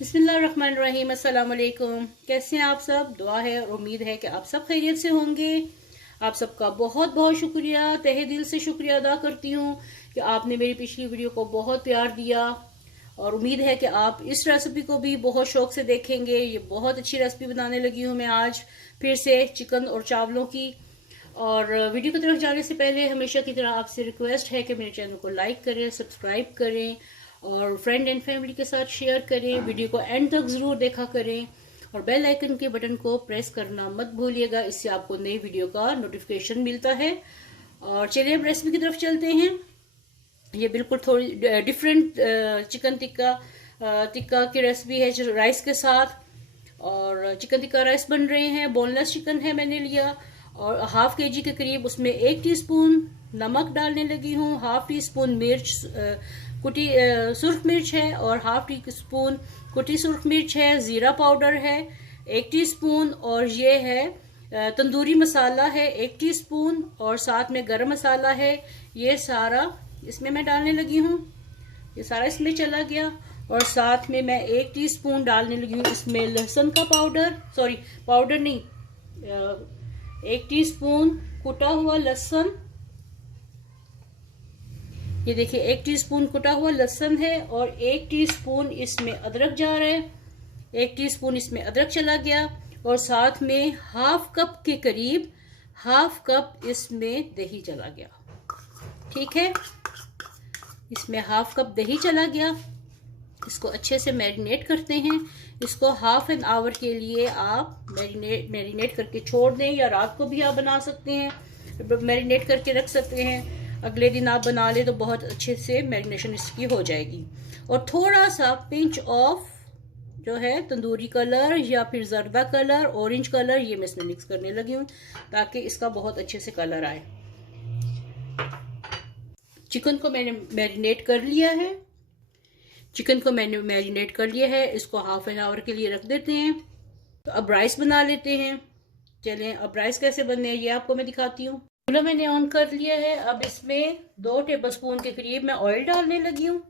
बिस्मिल्लाहिर्रहमानिर्रहीम। अस्सलाम वालेकुम। कैसे हैं आप सब? दुआ है और उम्मीद है कि आप सब खैरियत से होंगे। आप सबका बहुत बहुत शुक्रिया, तहे दिल से शुक्रिया अदा करती हूँ कि आपने मेरी पिछली वीडियो को बहुत प्यार दिया और उम्मीद है कि आप इस रेसिपी को भी बहुत शौक से देखेंगे। ये बहुत अच्छी रेसिपी बनाने लगी हूँ मैं आज फिर से चिकन और चावलों की। और वीडियो की तरफ जाने से पहले हमेशा की तरह आपसे रिक्वेस्ट है कि मेरे चैनल को लाइक करें, सब्सक्राइब करें और फ्रेंड एंड फैमिली के साथ शेयर करें। वीडियो को एंड तक ज़रूर देखा करें और बेल आइकन के बटन को प्रेस करना मत भूलिएगा, इससे आपको नई वीडियो का नोटिफिकेशन मिलता है। और चलिए अब रेसिपी की तरफ चलते हैं। ये बिल्कुल थोड़ी डिफरेंट चिकन टिक्का की रेसिपी है जो राइस के साथ। और चिकन टिक्का राइस बन रहे हैं। बोनलेस चिकन है मैंने लिया और हाफ केजी के करीब उसमें 1 टीस्पून नमक डालने लगी हूँ, हाफ टी स्पून मिर्च कुटी सुर्ख मिर्च है और हाफ टी स्पून कुटी सुर्ख मिर्च है, जीरा पाउडर है 1 टीस्पून और ये है तंदूरी मसाला है 1 टीस्पून और साथ में गरम मसाला है। ये सारा इसमें मैं डालने लगी हूँ, ये सारा इसमें चला गया। और साथ में मैं 1 टीस्पून डालने लगी हूँ इसमें लहसुन का पाउडर, सॉरी पाउडर नहीं, 1 टीस्पून कुटा हुआ लहसुन। ये देखिए 1 टीस्पून कुटा हुआ लहसुन है और 1 टीस्पून इसमें अदरक जा रहा है, 1 टीस्पून इसमें अदरक चला गया। और साथ में हाफ कप के करीब हाफ कप इसमें दही चला गया। ठीक है, इसमें हाफ कप दही चला गया। इसको अच्छे से मैरिनेट करते हैं। इसको हाफ एन आवर के लिए आप मैरिनेट करके छोड़ दें या रात को भी आप बना सकते हैं, मैरिनेट करके रख सकते हैं। अगले दिन आप बना ले तो बहुत अच्छे से मैरिनेशन इसकी हो जाएगी। और थोड़ा सा पिंच ऑफ जो है तंदूरी कलर या फिर जर्दा कलर, ऑरेंज कलर, ये मैं इसमें मिक्स करने लगी हूँ ताकि इसका बहुत अच्छे से कलर आए। चिकन को मैंने मैरिनेट कर लिया है, इसको हाफ एन आवर के लिए रख देते हैं। तो अब राइस बना लेते हैं। चलें अब राइस कैसे बनने हैं ये आपको मैं दिखाती हूँ। चूल्हा मैंने ऑन कर लिया है। अब इसमें 2 टेबलस्पून के करीब मैं ऑयल डालने लगी हूँ।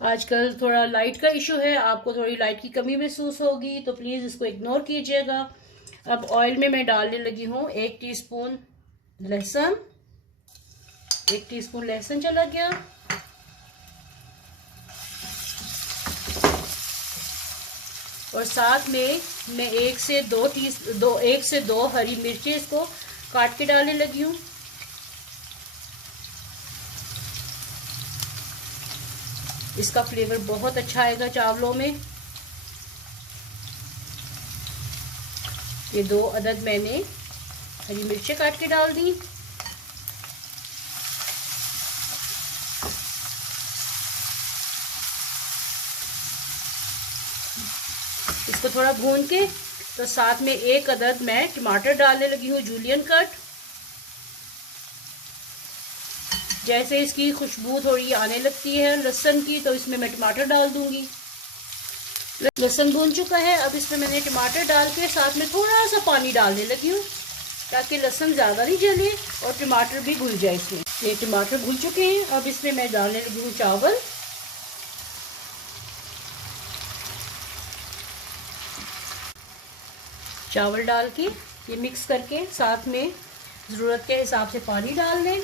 आजकल थोड़ा लाइट का इशू है, आपको थोड़ी लाइट की कमी महसूस होगी तो प्लीज इसको इग्नोर कीजिएगा। अब ऑयल में मैं डालने लगी हूँ 1 टीस्पून लहसुन, 1 टीस्पून लहसुन चला गया। और साथ में मैं 1 से 2 हरी मिर्चें इसको काट के डालने लगी हूँ। इसका फ्लेवर बहुत अच्छा आएगा चावलों में। ये 2 अदद मैंने हरी मिर्चें काट के डाल दी। इसको थोड़ा भून के तो साथ में 1 अदद मैं टमाटर डालने लगी हूँ, जूलियन कट। जैसे इसकी खुशबू थोड़ी आने लगती है लहसुन की तो इसमें मैं टमाटर डाल दूंगी। लहसुन भून चुका है। अब इसमें मैंने टमाटर डाल के साथ में थोड़ा सा पानी डालने लगी हूँ ताकि लहसुन ज़्यादा नहीं जले और टमाटर भी घुल जाए इसमें। ये टमाटर घुल चुके हैं। अब इसमें मैं डालने लगी हूँ चावल। चावल डाल के ये मिक्स करके साथ में ज़रूरत के हिसाब से पानी डाल दें।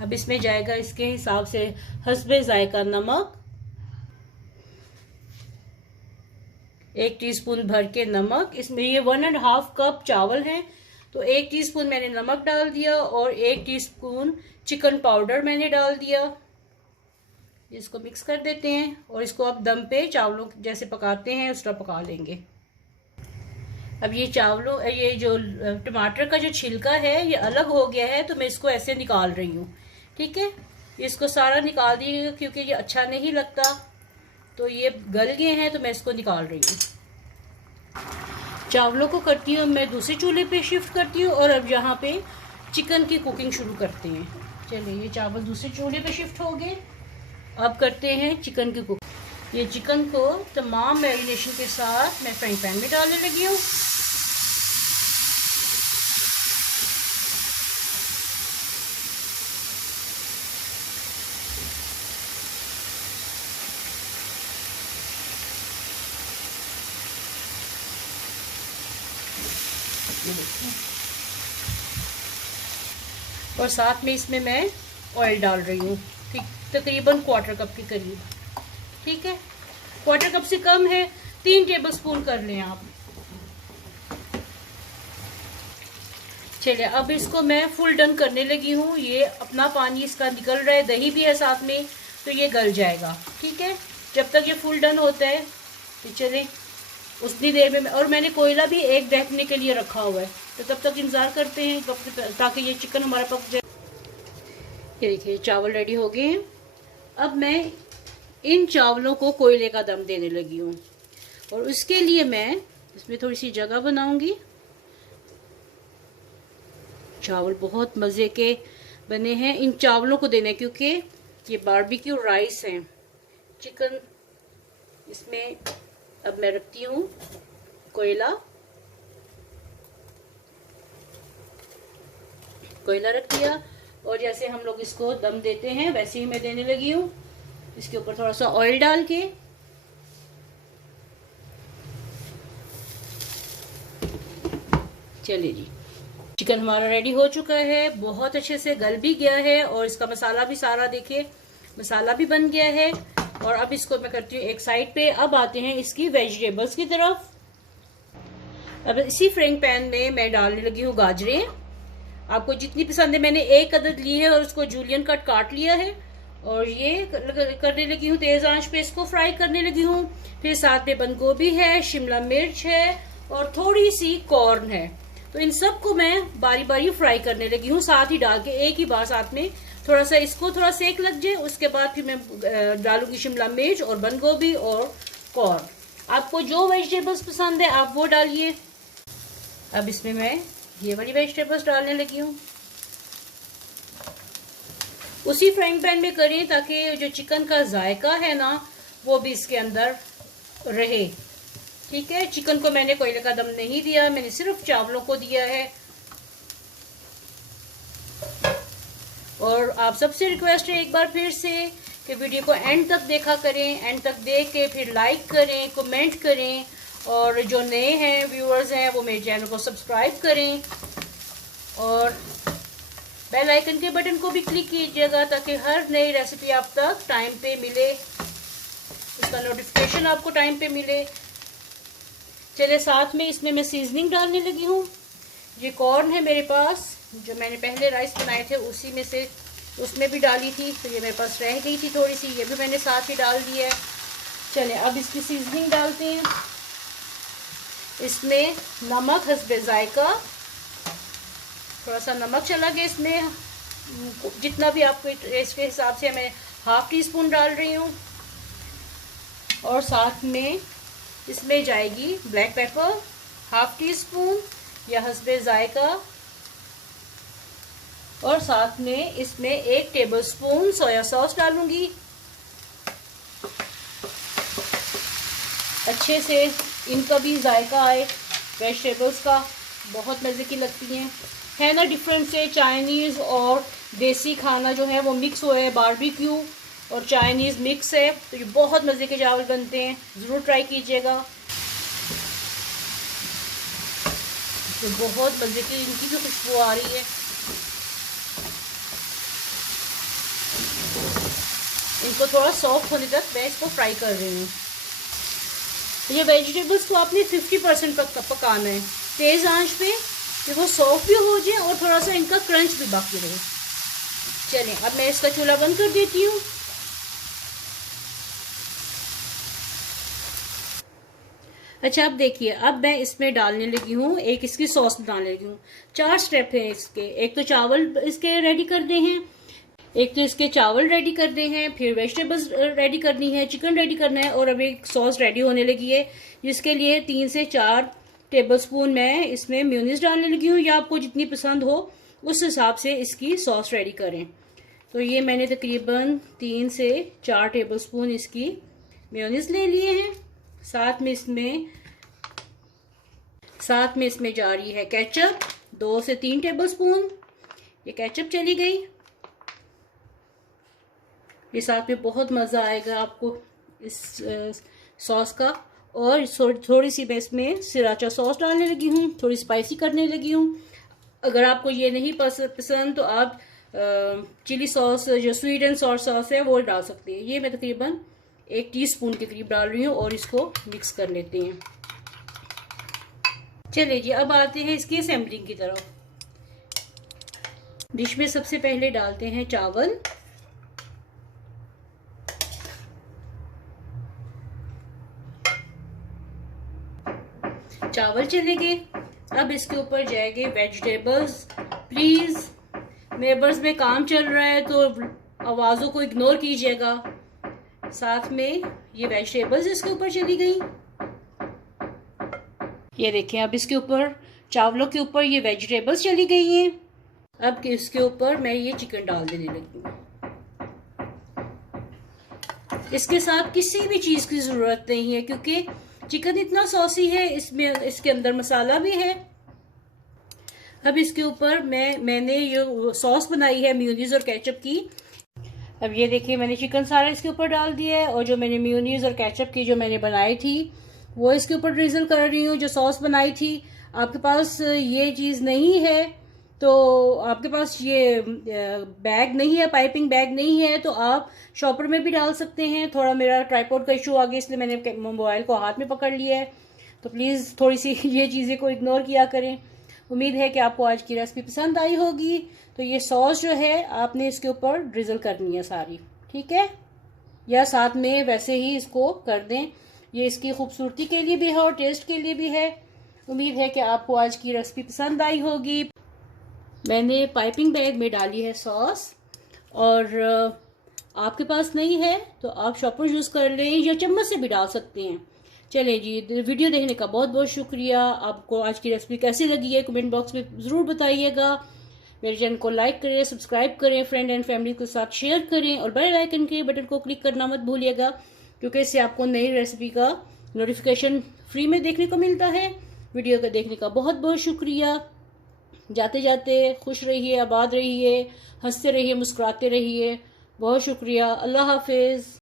अब इसमें जाएगा इसके हिसाब से हस्बे जायका नमक, 1 टीस्पून भर के नमक। इसमें ये 1.5 कप चावल है तो 1 टीस्पून मैंने नमक डाल दिया और 1 टीस्पून चिकन पाउडर मैंने डाल दिया। इसको मिक्स कर देते हैं और इसको अब दम पे चावलों जैसे पकाते हैं उस तरह पका लेंगे। अब ये ये जो टमाटर का जो छिलका है ये अलग हो गया है तो मैं इसको ऐसे निकाल रही हूँ। ठीक है, इसको सारा निकाल दीजिएगा क्योंकि ये अच्छा नहीं लगता। तो ये गल गए हैं तो मैं इसको निकाल रही हूँ। चावलों को करती हूँ मैं दूसरे चूल्हे पे शिफ्ट करती हूँ और अब यहाँ पे चिकन की कुकिंग शुरू करते हैं। चलिए ये चावल दूसरे चूल्हे पे शिफ्ट हो गए। अब करते हैं चिकन की कुकिंग। ये चिकन को तमाम मैरिनेशन के साथ मैं फ्राइंग पैन में डालने लगी हूँ। ये देखिए, और साथ में इसमें मैं ऑयल डाल रही हूँ, ठीक, तकरीबन क्वार्टर कप के करीब। ठीक है, क्वार्टर कप से कम है, 3 टेबलस्पून कर लें आप। चलिए, अब इसको मैं फुल डन करने लगी हूँ। ये अपना पानी इसका निकल रहा है, दही भी है साथ में, तो ये गल जाएगा। ठीक है, जब तक ये फुल डन होता है तो चलें उतनी देर में। और मैंने कोयला भी एक दहकने के लिए रखा हुआ है, तो तब तक इंतज़ार करते हैं ताकि ये चिकन हमारा पक जाए। ये देखिए, चावल रेडी हो गए हैं। अब मैं इन चावलों को कोयले का दम देने लगी हूँ, और उसके लिए मैं इसमें थोड़ी सी जगह बनाऊंगी। चावल बहुत मज़े के बने हैं, इन चावलों को देने, क्योंकि ये बारबेक्यू राइस हैं। चिकन इसमें अब मैं रखती हूँ कोयला रख दिया, और जैसे हम लोग इसको दम देते हैं वैसे ही मैं देने लगी हूँ। इसके ऊपर थोड़ा सा ऑयल डाल के चलिए जी, चिकन हमारा रेडी हो चुका है, बहुत अच्छे से गल भी गया है, और इसका मसाला भी सारा देखिए, मसाला भी बन गया है। और अब इसको मैं करती हूँ एक साइड पे। अब आते हैं इसकी वेजिटेबल्स की तरफ। अब इसी फ्राइंग पैन में मैं डालने लगी हूँ गाजरें। आपको जितनी पसंद है, मैंने 1 अदद ली है और उसको जूलियन कट काट लिया है, और ये करने लगी हूँ तेज आंच पे, इसको फ्राई करने लगी हूँ। फिर साथ में बंद गोभी है, शिमला मिर्च है, और थोड़ी सी कॉर्न है। तो इन सबको मैं बारी बारी फ्राई करने लगी हूँ, साथ ही डाल के एक ही बार साथ में। थोड़ा सा इसको थोड़ा सेक लग जाए, उसके बाद फिर मैं डालूंगी शिमला मिर्च और बंद गोभी और कॉर्न। आपको जो वेजिटेबल्स पसंद है आप वो डालिए। अब इसमें मैं ये वाली वेजिटेबल्स डालने लगी हूँ। उसी फ्राइंग पैन में करें ताकि जो चिकन का जायका है ना वो भी इसके अंदर रहे। ठीक है, चिकन को मैंने कोयले का दम नहीं दिया, मैंने सिर्फ चावलों को दिया है। और आप सबसे रिक्वेस्ट है एक बार फिर से कि वीडियो को एंड तक देखा करें, एंड तक देख के फिर लाइक करें, कमेंट करें, और जो नए हैं व्यूअर्स हैं वो मेरे चैनल को सब्सक्राइब करें, और बेल आइकन के बटन को भी क्लिक कीजिएगा ताकि हर नई रेसिपी आप तक टाइम पे मिले, उसका नोटिफिकेशन आपको टाइम पे मिले। चलिए, साथ में इसमें मैं सीजनिंग डालने लगी हूँ। ये कॉर्न है मेरे पास, जो मैंने पहले राइस बनाए थे उसी में से उसमें भी डाली थी, तो ये मेरे पास रह गई थी थोड़ी सी, ये भी मैंने साथ ही डाल दिया है। चलिए, अब इसकी सीजनिंग डालते हैं। इसमें नमक हस्बे जायका, थोड़ा सा नमक चला गया इसमें, जितना भी आपको टेस्ट के हिसाब से मैं ½ टीस्पून डाल रही हूँ। और साथ में इसमें जाएगी ब्लैक पेपर ½ टीस्पून या हस्बे जायका, और साथ में इसमें 1 टेबलस्पून सोया सॉस डालूंगी। अच्छे से इनका भी जायका आए, वेजिटेबल्स का, बहुत मज़े की लगती हैं। है ना डिफरेंस से चाइनीज़ और देसी खाना जो है वो मिक्स हुआ है, बारबेक्यू और चाइनीज़ मिक्स है, तो ये बहुत मज़े के चावल बनते हैं, ज़रूर ट्राई कीजिएगा। तो बहुत मज़े की इनकी भी खुशबू आ रही है। इनको थोड़ा सॉफ्ट होने तक मैं इसको फ्राई कर रही हूँ। ये वेजिटेबल्स को आपने 50% पकाना है तेज़ आंच पे, कि वो सॉफ्ट भी हो जाए और थोड़ा सा इनका क्रंच भी बाकी रहे। चलिए, अब मैं इसका चूल्हा बंद कर देती हूँ। अच्छा, अब देखिए, अब मैं इसमें डालने लगी हूँ एक इसकी सॉस डालने लगी हूँ। 4 स्टेप हैं इसके। एक तो चावल इसके रेडी करने हैं, एक तो इसके चावल रेडी करने हैं, फिर वेजिटेबल्स रेडी करनी है, चिकन रेडी करना है, और अब एक सॉस रेडी होने लगी है, जिसके लिए 3 से 4 टेबलस्पून मैं इसमें मेयोनीज डालने लगी हूँ, या आपको जितनी पसंद हो उस हिसाब से इसकी सॉस रेडी करें। तो ये मैंने तकरीबन 3 से 4 टेबलस्पून इसकी मेयोनीज ले लिए हैं। साथ में इसमें जा रही है केचप, 2 से 3 टेबलस्पून। ये केचप चली गई। ये साथ में बहुत मज़ा आएगा आपको इस सॉस का। और थोड़ी सी मैं इसमें सिराचा सॉस डालने लगी हूँ, थोड़ी स्पाइसी करने लगी हूँ। अगर आपको ये नहीं पसंद तो आप चिली सॉस जो स्वीट एंड सॉर सॉस है वो डाल सकते हैं। ये मैं तकरीबन 1 टीस्पून के करीब डाल रही हूँ और इसको मिक्स कर लेते हैं। चलिए जी, अब आते हैं इसकी असेंबलिंग की तरफ। डिश में सबसे पहले डालते हैं चावल। चावल चले गए। अब इसके ऊपर जाएंगे वेजिटेबल्स। प्लीज नेबर्स में काम चल रहा है तो आवाजों को इग्नोर कीजिएगा। साथ में ये वेजिटेबल्स इसके ऊपर चली गई। ये देखें, अब इसके ऊपर चावलों के ऊपर ये वेजिटेबल्स चली गई हैं। अब इसके ऊपर मैं ये चिकन डाल देने लगी हूँ। इसके साथ किसी भी चीज की जरूरत नहीं है क्योंकि चिकन इतना सॉसी है, इसमें इसके अंदर मसाला भी है। अब इसके ऊपर मैंने ये सॉस बनाई है मेयोनीज और केचप की। अब ये देखिए, मैंने चिकन सारा इसके ऊपर डाल दिया है और जो मैंने मेयोनीज और केचप की जो मैंने बनाई थी वो इसके ऊपर ड्रिजल कर रही हूँ, जो सॉस बनाई थी। आपके पास ये चीज़ नहीं है तो आपके पास ये बैग नहीं है, पाइपिंग बैग नहीं है तो आप शॉपर में भी डाल सकते हैं। थोड़ा मेरा ट्राइपॉड का इशू आ गया इसलिए मैंने मोबाइल को हाथ में पकड़ लिया है, तो प्लीज़ थोड़ी सी ये चीज़ें को इग्नोर किया करें। उम्मीद है कि आपको आज की रेसिपी पसंद आई होगी। तो ये सॉस जो है आपने इसके ऊपर ड्रिजल करनी है सारी, ठीक है, या साथ में वैसे ही इसको कर दें। ये इसकी खूबसूरती के लिए भी है और टेस्ट के लिए भी है। उम्मीद है कि आपको आज की रेसिपी पसंद आई होगी। मैंने पाइपिंग बैग में डाली है सॉस और आपके पास नहीं है तो आप शॉपर यूज़ कर लें या चम्मच से भी डाल सकते हैं। चलिए जी, वीडियो देखने का बहुत बहुत शुक्रिया। आपको आज की रेसिपी कैसी लगी है कमेंट बॉक्स में ज़रूर बताइएगा। मेरे चैनल को लाइक करें, सब्सक्राइब करें, फ्रेंड एंड फैमिली के साथ शेयर करें और बेल आइकन के बटन को क्लिक करना मत भूलिएगा क्योंकि इससे आपको नई रेसिपी का नोटिफिकेशन फ्री में देखने को मिलता है। वीडियो को देखने का बहुत बहुत शुक्रिया। जाते जाते खुश रहिए, आबाद रहिए, हंसते रहिए, मुस्कुराते रहिए। बहुत शुक्रिया। अल्लाह हाफिज़।